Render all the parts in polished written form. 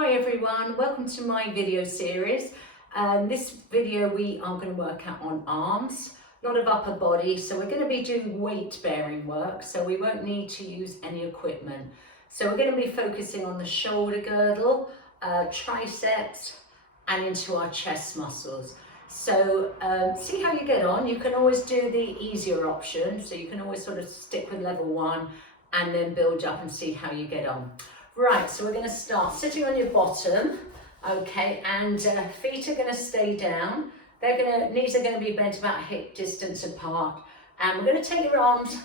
Hi everyone, welcome to my video series. This video we are going to work out on arms, a lot of upper body, so we're going to be doing weight bearing work, so we won't need to use any equipment. So we're going to be focusing on the shoulder girdle, triceps and into our chest muscles. So see how you get on. You can always do the easier option, so you can always sort of stick with level 1 and then build up and see how you get on. Right, so we're going to start sitting on your bottom, okay, and feet are going to stay down. Knees are going to be bent about hip distance apart, and we're going to take your arms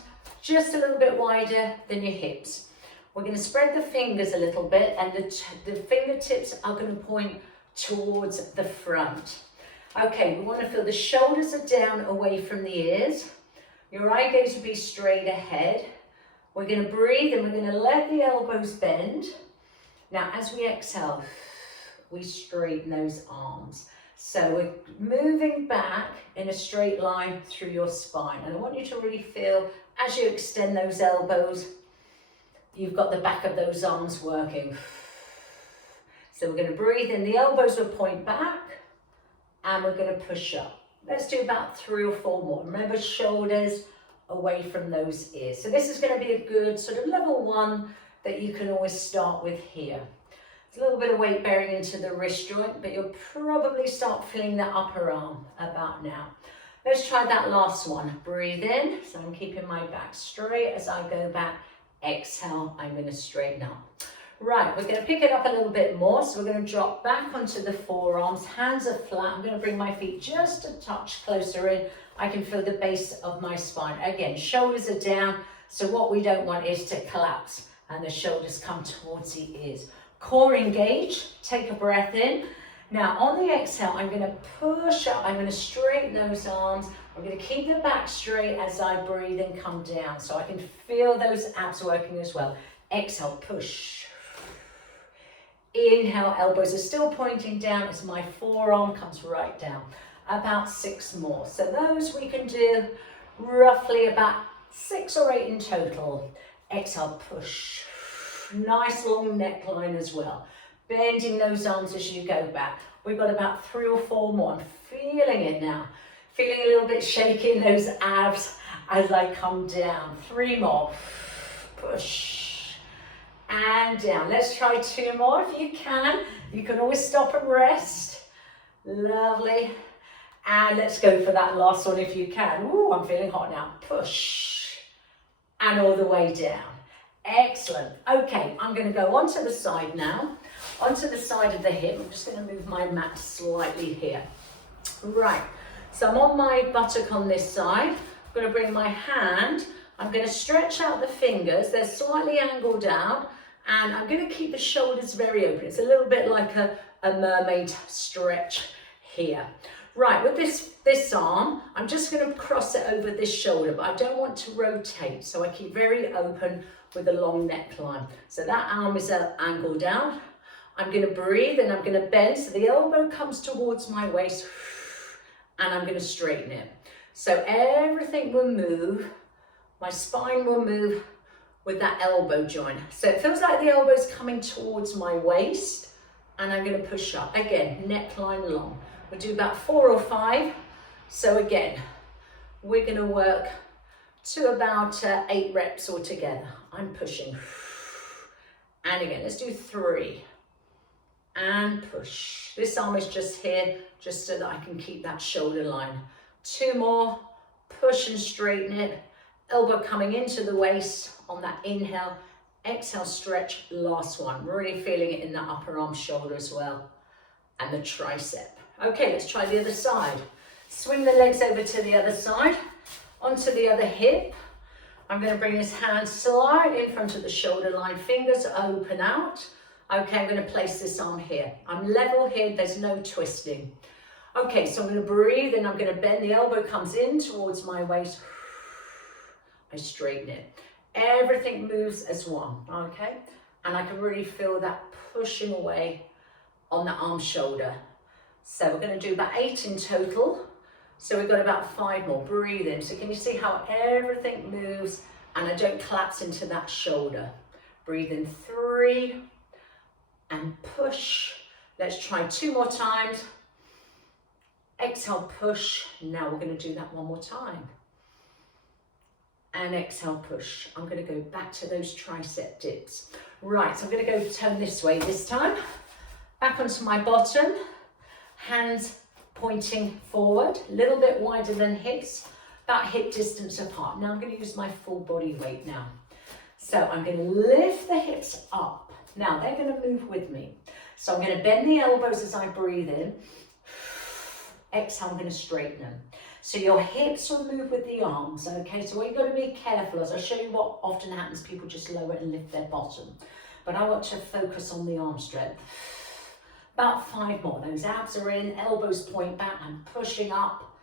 just a little bit wider than your hips. We're going to spread the fingers a little bit, and the fingertips are going to point towards the front. Okay, we want to feel the shoulders are down away from the ears. Your eye gaze will be straight ahead. We're going to breathe and we're going to let the elbows bend. Now, as we exhale, we straighten those arms. So we're moving back in a straight line through your spine. And I want you to really feel, as you extend those elbows, you've got the back of those arms working. So we're going to breathe in, the elbows will point back, and we're going to push up. Let's do about 3 or 4 more. Remember, shoulders away from those ears. So this is going to be a good sort of level 1 that you can always start with here. It's a little bit of weight bearing into the wrist joint, but you'll probably start feeling the upper arm about now. Let's try that last one. Breathe in, so I'm keeping my back straight. As I go back, exhale, I'm going to straighten up. Right, we're going to pick it up a little bit more, so we're going to drop back onto the forearms, hands are flat. I'm going to bring my feet just a touch closer in. I can feel the base of my spine. Again, shoulders are down, so what we don't want is to collapse and the shoulders come towards the ears. Core engage, take a breath in. Now on the exhale, I'm going to push up, I'm going to straighten those arms. I'm going to keep the back straight as I breathe and come down, so I can feel those abs working as well. Exhale, push. Inhale, elbows are still pointing down as my forearm comes right down. About 6 more. So those we can do roughly about 6 or 8 in total. Exhale, push. Nice long neckline as well. Bending those arms as you go back. We've got about 3 or 4 more. I'm feeling it now. Feeling a little bit shaky in those abs as I come down. 3 more. Push. And down. Let's try 2 more if you can. You can always stop and rest. Lovely. And let's go for that last one if you can. Ooh, I'm feeling hot now. Push. And all the way down. Excellent. Okay, I'm going to go onto the side now. Onto the side of the hip. I'm just going to move my mat slightly here. Right. So I'm on my buttock on this side. I'm going to bring my hand. I'm going to stretch out the fingers. They're slightly angled out. And I'm going to keep the shoulders very open. It's a little bit like a mermaid stretch here. Right, with this arm, I'm just going to cross it over this shoulder, but I don't want to rotate, so I keep very open with a long neckline. So that arm is angled out. I'm going to breathe and I'm going to bend, so the elbow comes towards my waist, and I'm going to straighten it. So everything will move, my spine will move with that elbow joint. So it feels like the elbow's coming towards my waist, and I'm going to push up. Again, neckline long. We'll do about 4 or 5. So again, we're going to work to about 8 reps altogether. I'm pushing. And again, let's do 3. And push. This arm is just here, just so that I can keep that shoulder line. 2 more. Push and straighten it. Elbow coming into the waist on that inhale. Exhale, stretch. Last one. Really feeling it in the upper arm, shoulder as well. And the tricep. Okay, let's try the other side. Swing the legs over to the other side, onto the other hip. I'm going to bring this hand slightly in front of the shoulder line, fingers open out. Okay, I'm going to place this arm here. I'm level here, there's no twisting. Okay, so I'm going to breathe and I'm going to bend, the elbow comes in towards my waist. I straighten it. Everything moves as one, okay? And I can really feel that pushing away on the arm, shoulder. So we're going to do about 8 in total. So we've got about 5 more. Breathe in. So can you see how everything moves and I don't collapse into that shoulder? Breathe in 3 and push. Let's try 2 more times. Exhale, push. Now we're going to do that one more time. And exhale, push. I'm going to go back to those tricep dips. Right, so I'm going to go turn this way this time. Back onto my bottom. Hands pointing forward, a little bit wider than hips, about hip distance apart. Now I'm going to use my full body weight now. So I'm going to lift the hips up. Now they're going to move with me. So I'm going to bend the elbows as I breathe in. Exhale, I'm going to straighten them. So your hips will move with the arms, okay? So what you've got to be careful as I show you what often happens, people just lower and lift their bottom. But I want to focus on the arm strength. About 5 more. Those abs are in, elbows point back and pushing up.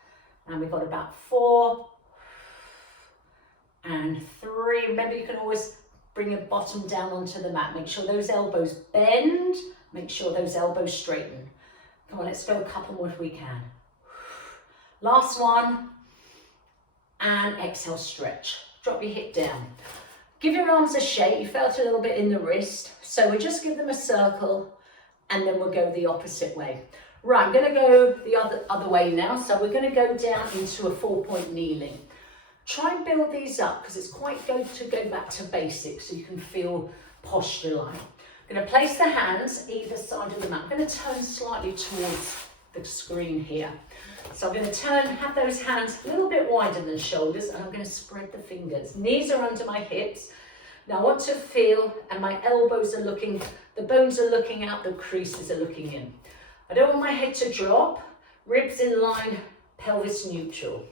And we've got about 4 and 3. Remember, you can always bring your bottom down onto the mat. Make sure those elbows bend. Make sure those elbows straighten. Come on, let's go a couple more if we can. Last one. And exhale, stretch. Drop your hip down. Give your arms a shake. You felt a little bit in the wrist. So we just give them a circle. And then we'll go the opposite way. Right, I'm going to go the other way now. So we're going to go down into a 4-point kneeling. Try and build these up because it's quite good to go back to basics so you can feel posture line. I'm going to place the hands either side of the mat. I'm going to turn slightly towards the screen here. So I'm going to turn, have those hands a little bit wider than shoulders, and I'm going to spread the fingers. Knees are under my hips. Now I want to feel, and my elbows are looking, the bones are looking out, the creases are looking in. I don't want my head to drop, ribs in line, pelvis neutral.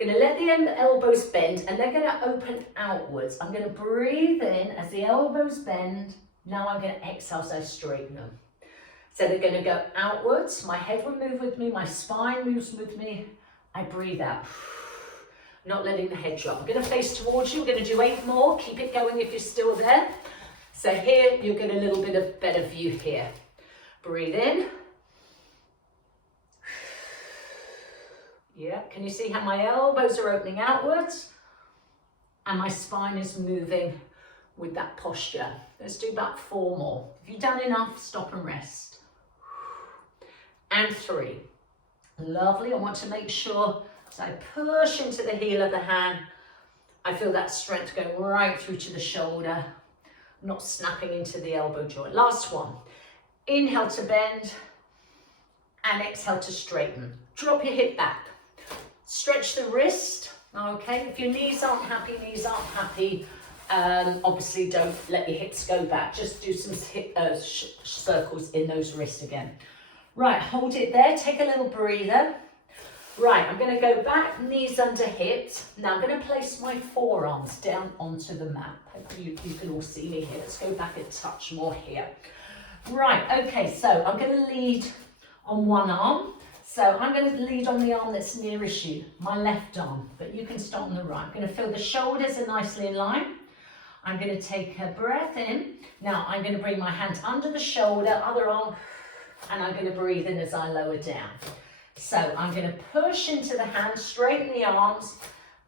I'm going to let the elbows bend and they're going to open outwards. I'm going to breathe in as the elbows bend. Now I'm going to exhale as I straighten them. So they're going to go outwards, my head will move with me, my spine moves with me. I breathe out. Not letting the head drop. I'm going to face towards you. We're going to do 8 more. Keep it going if you're still there. So here, you'll get a little bit of better view here. Breathe in. Yeah, can you see how my elbows are opening outwards? And my spine is moving with that posture. Let's do about 4 more. If you've done enough, stop and rest. And 3. Lovely. I want to make sure as I push into the heel of the hand, I feel that strength going right through to the shoulder, not snapping into the elbow joint. Last one. Inhale to bend and exhale to straighten. Drop your hip back. Stretch the wrist. Okay, if your knees aren't happy, obviously don't let your hips go back. Just do some hip, circles in those wrists again. Right, hold it there. Take a little breather. Right, I'm going to go back, knees under hips. Now I'm going to place my forearms down onto the mat. Hopefully you can all see me here. Let's go back a touch more here. Right, okay, so I'm going to lead on one arm. So I'm going to lead on the arm that's nearest you, my left arm, but you can start on the right. I'm going to feel the shoulders are nicely in line. I'm going to take a breath in. Now I'm going to bring my hand under the shoulder, other arm, and I'm going to breathe in as I lower down. So I'm going to push into the hand, straighten the arms,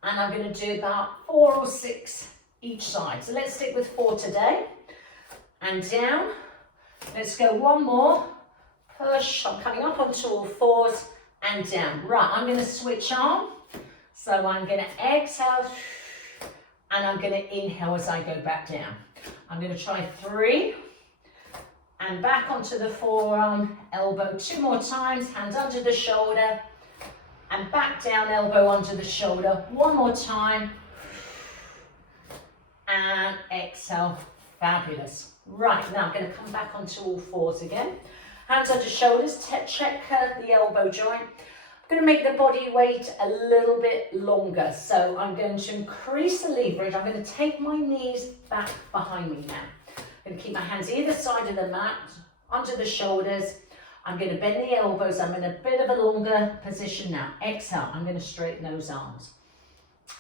and I'm going to do about 4 or 6 each side. So let's stick with 4 today. And down. Let's go 1 more. Push. I'm coming up onto all 4s and down. Right, I'm going to switch arm. So I'm going to exhale and I'm going to inhale as I go back down. I'm going to try 3. And back onto the forearm, elbow 2 more times, hands under the shoulder, and back down, elbow under the shoulder, 1 more time, and exhale, fabulous. Right, now I'm going to come back onto all 4s again, hands under shoulders, check the elbow joint. I'm going to make the body weight a little bit longer, so I'm going to increase the leverage. I'm going to take my knees back behind me now. I'm going to keep my hands either side of the mat, under the shoulders. I'm going to bend the elbows. I'm in a bit of a longer position now. Exhale, I'm going to straighten those arms.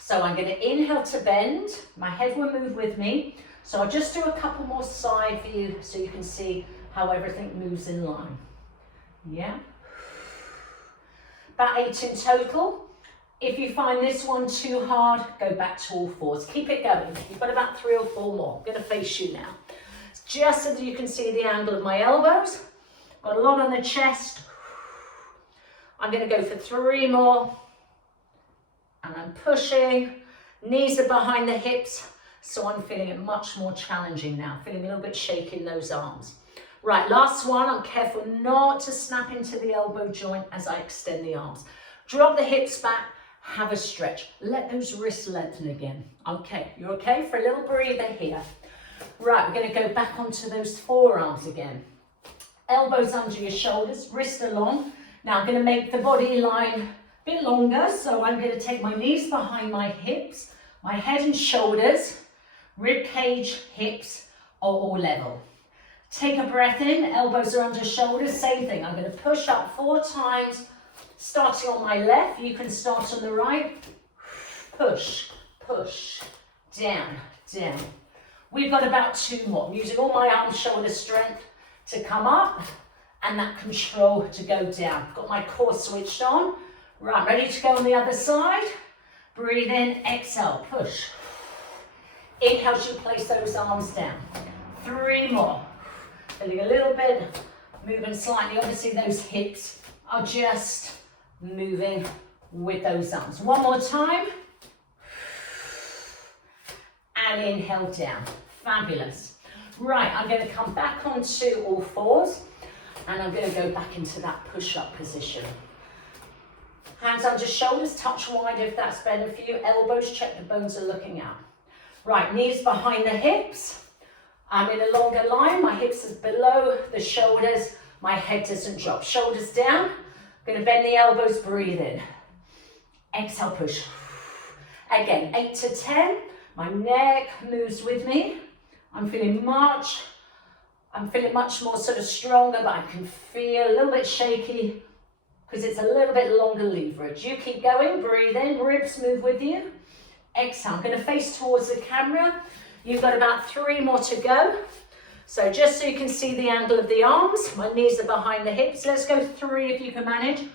So I'm going to inhale to bend. My head will move with me. So I'll just do a couple more side view so you can see how everything moves in line. Yeah. About 8 in total. If you find this one too hard, go back to all 4s. Keep it going. You've got about 3 or 4 more. I'm going to face you now. just so that you can see the angle of my elbows. Got a lot on the chest. I'm going to go for 3 more. And I'm pushing. Knees are behind the hips. So I'm feeling it much more challenging now. Feeling a little bit shaky in those arms. Right, last one. I'm careful not to snap into the elbow joint as I extend the arms. Drop the hips back. Have a stretch. Let those wrists lengthen again. Okay, you're okay for a little breather here. Right, we're going to go back onto those forearms again. Elbows under your shoulders, wrist along. Now I'm going to make the body line a bit longer, so I'm going to take my knees behind my hips, my head and shoulders, rib cage, hips are all level. Take a breath in, elbows are under shoulders, same thing. I'm going to push up 4 times, starting on my left. You can start on the right. Push, push, down, down. We've got about 2 more. I'm using all my arm, shoulder strength to come up and that control to go down. Got my core switched on. Right, ready to go on the other side. Breathe in, exhale, push. Inhale as you place those arms down. 3 more. Feeling a little bit, moving slightly. Obviously those hips are just moving with those arms. 1 more time. And inhale down. Fabulous. Right, I'm going to come back onto all 4s and I'm going to go back into that push-up position. Hands under shoulders, touch wide if that's better for you. Elbows, check the bones are looking out. Right, knees behind the hips. I'm in a longer line. My hips is below the shoulders. My head doesn't drop. Shoulders down. I'm going to bend the elbows, breathe in. Exhale, push. Again, 8 to 10. My neck moves with me. I'm feeling much more sort of stronger, but I can feel a little bit shaky because it's a little bit longer leverage. You keep going, breathe in, ribs move with you. Exhale, I'm going to face towards the camera. You've got about 3 more to go. So just so you can see the angle of the arms, my knees are behind the hips. Let's go 3 if you can manage.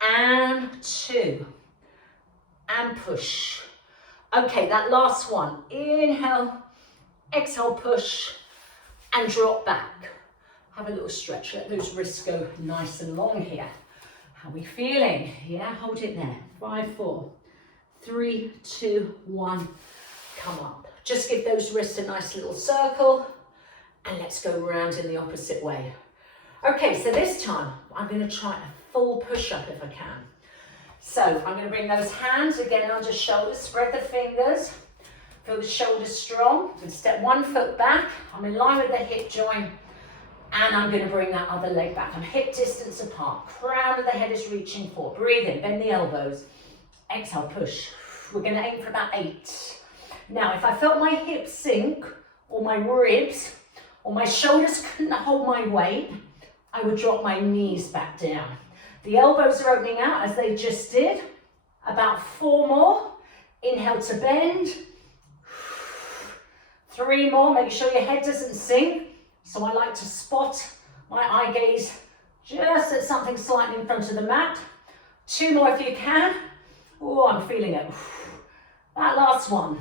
And 2. And push. Okay, that last one. Inhale, exhale, push, and drop back. Have a little stretch. Let those wrists go nice and long here. How are we feeling? Yeah, hold it there. 5, 4, 3, 2, 1. Come up. Just give those wrists a nice little circle, and let's go around in the opposite way. Okay, so this time I'm going to try a full push-up if I can. So I'm going to bring those hands again under shoulders, spread the fingers, feel the shoulders strong. I'm going to step 1 foot back, I'm in line with the hip joint, and I'm going to bring that other leg back. I'm hip distance apart, crown of the head is reaching forward. Breathe in, bend the elbows, exhale, push. We're going to aim for about 8. Now, if I felt my hips sink, or my ribs, or my shoulders couldn't hold my weight, I would drop my knees back down. The elbows are opening out as they just did. About 4 more. Inhale to bend. 3 more. Make sure your head doesn't sink. So I like to spot my eye gaze just at something slightly in front of the mat. 2 more if you can. Oh, I'm feeling it. That last one.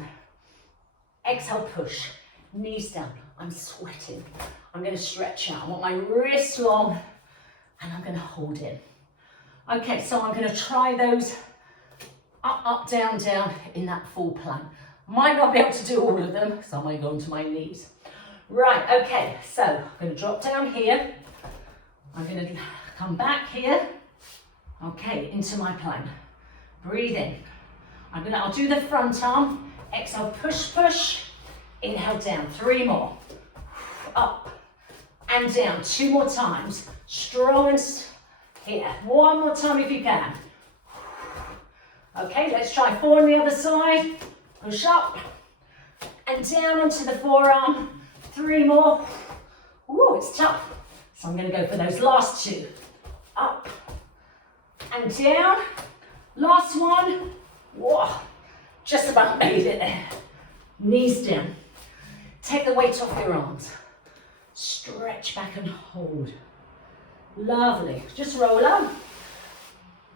Exhale, push. Knees down. I'm sweating. I'm going to stretch out. I want my wrists long and I'm going to hold in. Okay, so I'm going to try those up, up, down, down in that full plank. Might not be able to do all of them, so I might go onto my knees. Right, okay, so I'm going to drop down here. I'm going to come back here. Okay, into my plank. Breathe in. I'll do the front arm. Exhale, push, push. Inhale down, 3 more. Up and down, 2 more times. Strong and here. 1 more time if you can. Okay, let's try 4 on the other side. Push up and down onto the forearm. 3 more. Ooh, it's tough. So I'm going to go for those last 2. Up and down. Last one. Whoa, just about made it there. Knees down. Take the weight off your arms. Stretch back and hold. Lovely. Just roll up.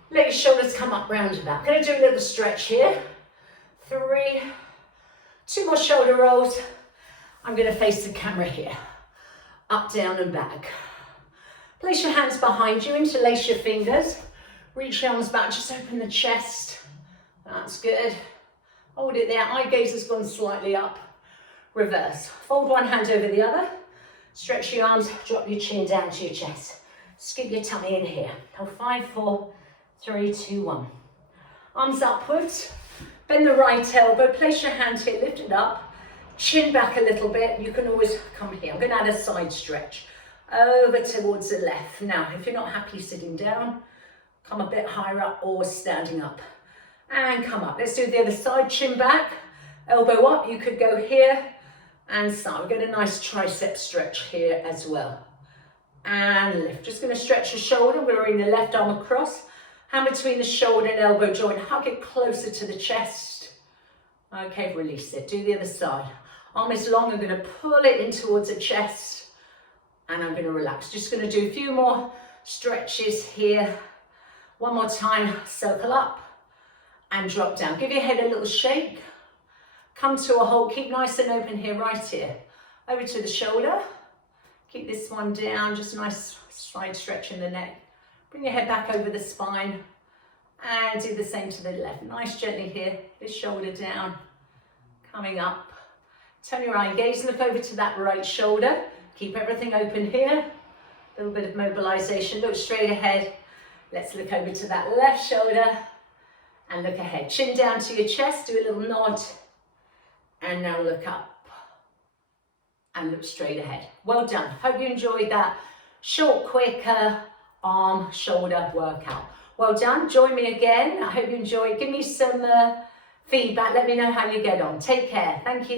Let your shoulders come up round about. Going to do a little stretch here. 3. 2 more shoulder rolls. I'm going to face the camera here. Up, down and back. Place your hands behind you, interlace your fingers. Reach your arms back, just open the chest. That's good. Hold it there, eye gaze has gone slightly up. Reverse. Fold one hand over the other. Stretch your arms, drop your chin down to your chest. Skip your tummy in here. Hold 5, 4, 3, 2, 1. Arms upwards. Bend the right elbow, place your hand here, lift it up. Chin back a little bit. You can always come here. I'm going to add a side stretch. Over towards the left. Now, if you're not happy sitting down, come a bit higher up or standing up. And come up. Let's do the other side, chin back, elbow up. You could go here and side. We get a nice tricep stretch here as well. And lift. Just going to stretch the shoulder. We're bringing the left arm across. Hand between the shoulder and elbow joint. Hug it closer to the chest. Okay, release it. Do the other side. Arm is long. I'm going to pull it in towards the chest. And I'm going to relax. Just going to do a few more stretches here. One more time. Circle up. And drop down. Give your head a little shake. Come to a halt. Keep nice and open here, right here. Over to the shoulder. Keep this one down. Just a nice side stretch in the neck. Bring your head back over the spine. And do the same to the left. Nice gently here. This shoulder down. Coming up. Turn your eye gaze. Look over to that right shoulder. Keep everything open here. A little bit of mobilization. Look straight ahead. Let's look over to that left shoulder. And look ahead, chin down to your chest, do a little nod, and now look up, and look straight ahead. Well done, hope you enjoyed that short, quick arm, shoulder workout. Well done, join me again, I hope you enjoyed. Give me some feedback, let me know how you get on. Take care, thank you.